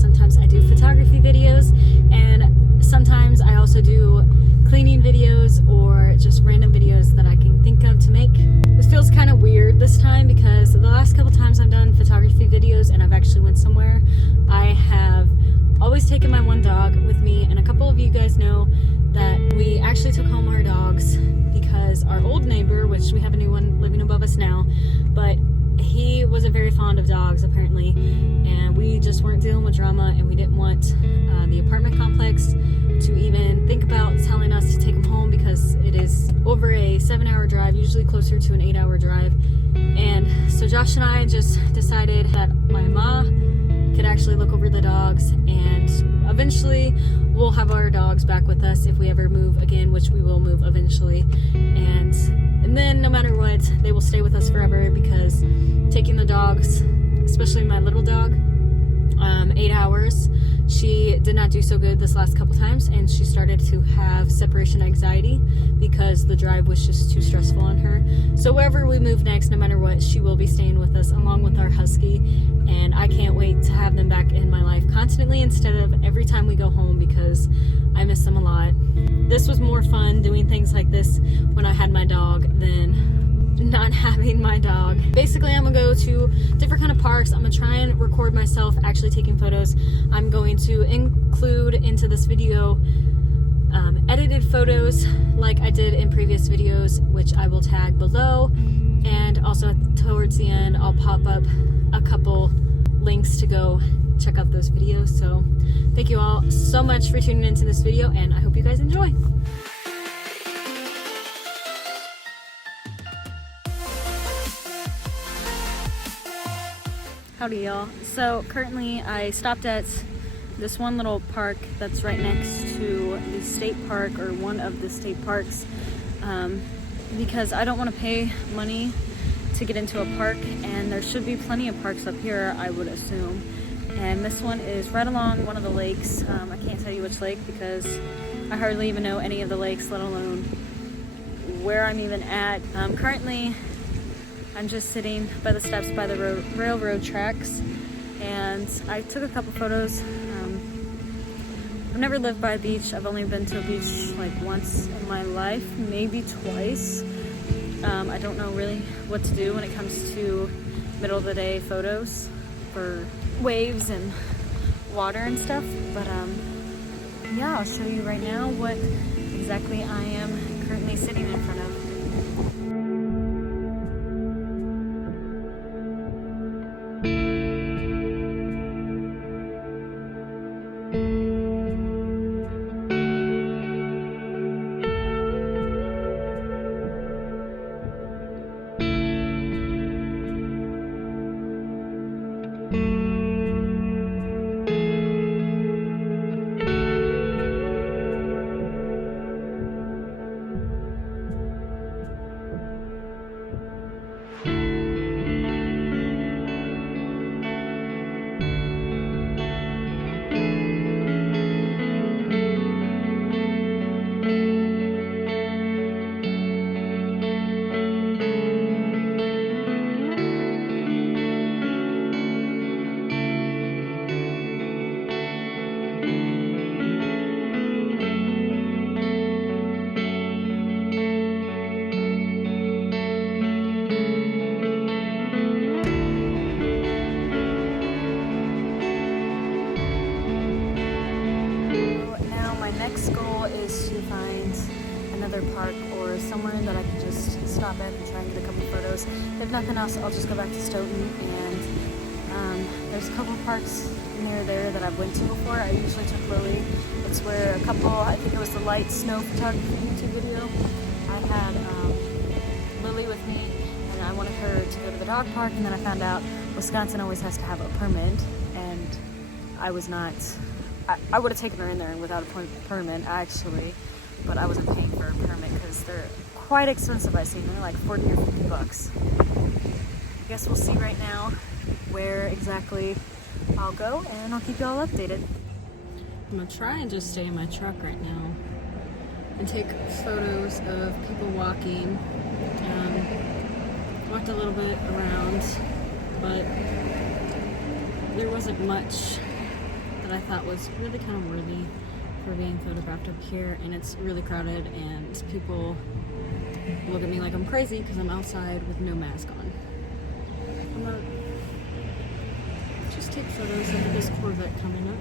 Sometimes I do photography videos, and sometimes I also do cleaning videos or just random videos that I can think of to make. This feels kind of weird this time because the last couple times I've done photography videos and I've actually went somewhere, I have always taken my one dog with me, and a couple of you guys know that we actually took home our dogs because our old neighbor, which we have a new one living above us now, but he wasn't very fond of dogs apparently, and we just weren't dealing with drama, and we didn't want the apartment complex to even think about telling us to take him home because it is over a 7-hour drive, usually closer to an 8-hour drive. And so Josh and I just decided that my ma could actually look over the dogs, and eventually we'll have our dogs back with us if we ever move again, which we will move eventually. And then no matter what, they will stay with us forever, because taking the dogs, especially my little dog, 8 hours, she did not do so good this last couple times, and she started to have separation anxiety because the drive was just too stressful on her. So wherever we move next, no matter what, she will be staying with us along with our husky, and I can't wait to have them back in my life constantly instead of every time we go home, because I miss them a lot. This was more fun doing things like this when I had my dog than not having my dog. Basically, I'm gonna go to different kind of parks. I'm gonna try and record myself actually taking photos. I'm going to include into this video edited photos like I did in previous videos, which I will tag below, and also towards the end I'll pop up a couple links to go check out those videos. So thank you all so much for tuning into this video, and I hope you guys enjoy. Howdy y'all. So currently I stopped at this one little park that's right next to the state park, or one of the state parks, because I don't want to pay money to get into a park, and there should be plenty of parks up here, I would assume. And this one is right along one of the lakes. I can't tell you which lake because I hardly even know any of the lakes, let alone where I'm even at. Currently I'm just sitting by the steps by the railroad tracks, and I took a couple photos. I've never lived by a beach. I've only been to a beach like once in my life, maybe twice. I don't know really what to do when it comes to middle of the day photos for waves and water and stuff, but yeah, I'll show you right now what exactly I am currently sitting in front of. Park or somewhere that I can just stop at and try and get a couple photos. If nothing else, I'll just go back to Stoughton, and there's a couple parks near there that I've went to before. I usually took Lily. It's where a couple, I think it was the light snow photography YouTube video, I had Lily with me, and I wanted her to go to the dog park, and then I found out Wisconsin always has to have a permit, and I was not, I would have taken her in there without a permit actually, but I wasn't paying for a permit because they're quite expensive. I see they're like 40 or 50 bucks. I guess we'll see right now where exactly I'll go, and I'll keep you all updated. I'm gonna try and just stay in my truck right now and take photos of people walking. Walked a little bit around, but there wasn't much that I thought was really kind of worthy for being photographed up here, and it's really crowded and people look at me like I'm crazy because I'm outside with no mask on. I'm gonna just take photos of this Corvette coming up.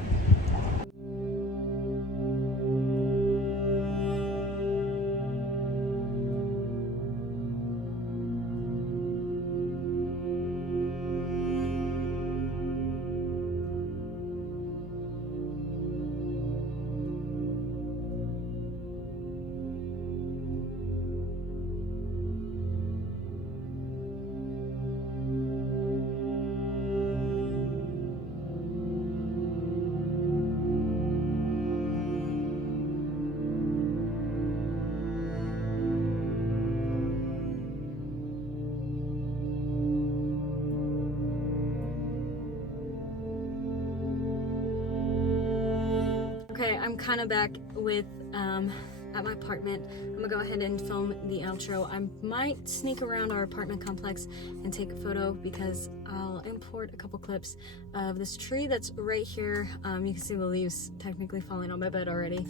Okay, I'm kind of back with at my apartment. I'm gonna go ahead and film the outro. I might sneak around our apartment complex and take a photo because I'll import a couple clips of this tree that's right here. You can see the leaves technically falling on my bed already,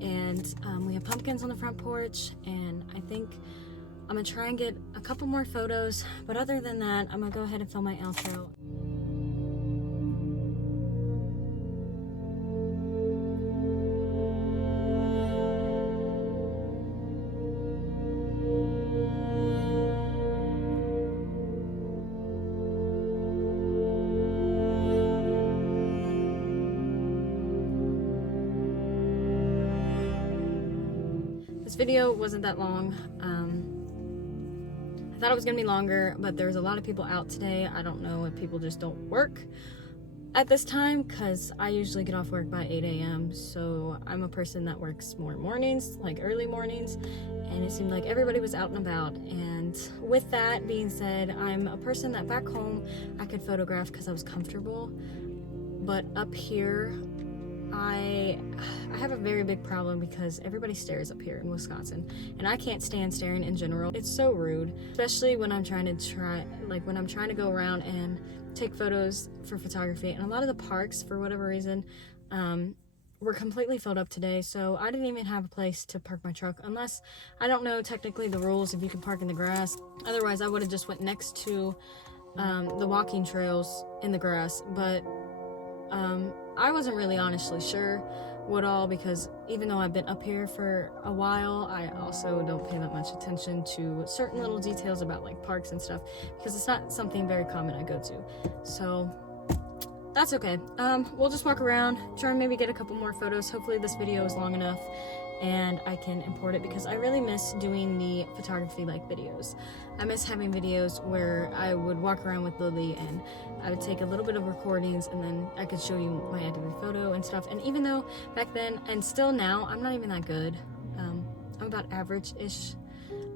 and we have pumpkins on the front porch, and I think I'm gonna try and get a couple more photos, but other than that, I'm gonna go ahead and film my outro. This video wasn't that long. I thought it was gonna be longer, but there's a lot of people out today. I don't know if people just don't work at this time, because I usually get off work by 8 a.m. So I'm a person that works more mornings, like early mornings, and it seemed like everybody was out and about. And with that being said, I'm a person that back home I could photograph because I was comfortable, but up here I have a very big problem because everybody stares up here in Wisconsin, and I can't stand staring in general. It's so rude, especially when I'm trying to go around and take photos for photography. And a lot of the parks, for whatever reason, were completely filled up today, so I didn't even have a place to park my truck, unless, I don't know technically the rules if you can park in the grass. Otherwise I would have just went next to the walking trails in the grass, but I wasn't really honestly sure what all, because even though I've been up here for a while, I also don't pay that much attention to certain little details about like parks and stuff, because it's not something very common I go to. So that's okay. We'll just walk around, try and maybe get a couple more photos. Hopefully this video is long enough and I can import it, because I really miss doing the photography like videos. I miss having videos where I would walk around with Lily and I would take a little bit of recordings and then I could show you my edited photo and stuff. And even though back then, and still now, I'm not even that good. I'm about average-ish,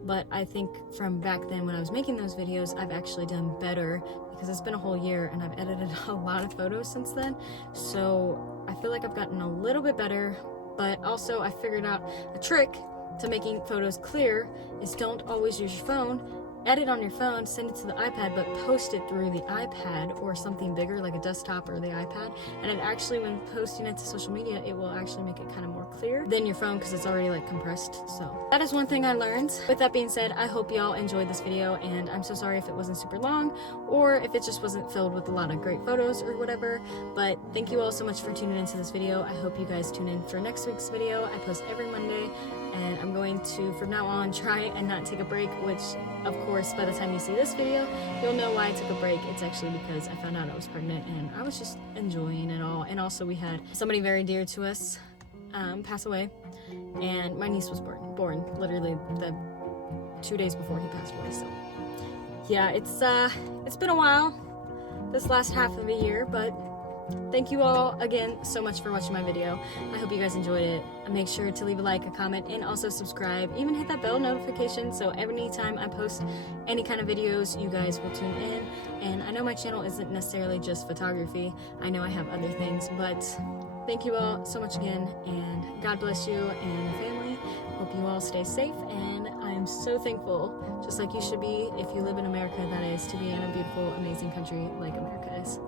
but I think from back then when I was making those videos, I've actually done better, because it's been a whole year and I've edited a lot of photos since then. So I feel like I've gotten a little bit better. But also I figured out a trick to making photos clear is don't always use your phone. Edit on your phone, send it to the iPad, but post it through the iPad or something bigger like a desktop or the iPad. And it actually, when posting it to social media, it will actually make it kind of more clear than your phone, because it's already like compressed. So that is one thing I learned. With that being said, I hope y'all enjoyed this video, and I'm so sorry if it wasn't super long or if it just wasn't filled with a lot of great photos or whatever. But thank you all so much for tuning into this video. I hope you guys tune in for next week's video. I post every Monday, and I'm going to, from now on, try and not take a break, which of course by the time you see this video you'll know why I took a break. It's actually because I found out I was pregnant and I was just enjoying it all. And also we had somebody very dear to us pass away, and my niece was born literally the 2 days before he passed away. So yeah, it's been a while this last half of the year, but thank you all again so much for watching my video. I hope you guys enjoyed it. Make sure to leave a like, a comment, and also subscribe. Even hit that bell notification so every time I post any kind of videos, you guys will tune in. And I know my channel isn't necessarily just photography. I know I have other things, but thank you all so much again, and God bless you and your family. Hope you all stay safe, and I'm so thankful, just like you should be if you live in America, that is, to be in a beautiful, amazing country like America is.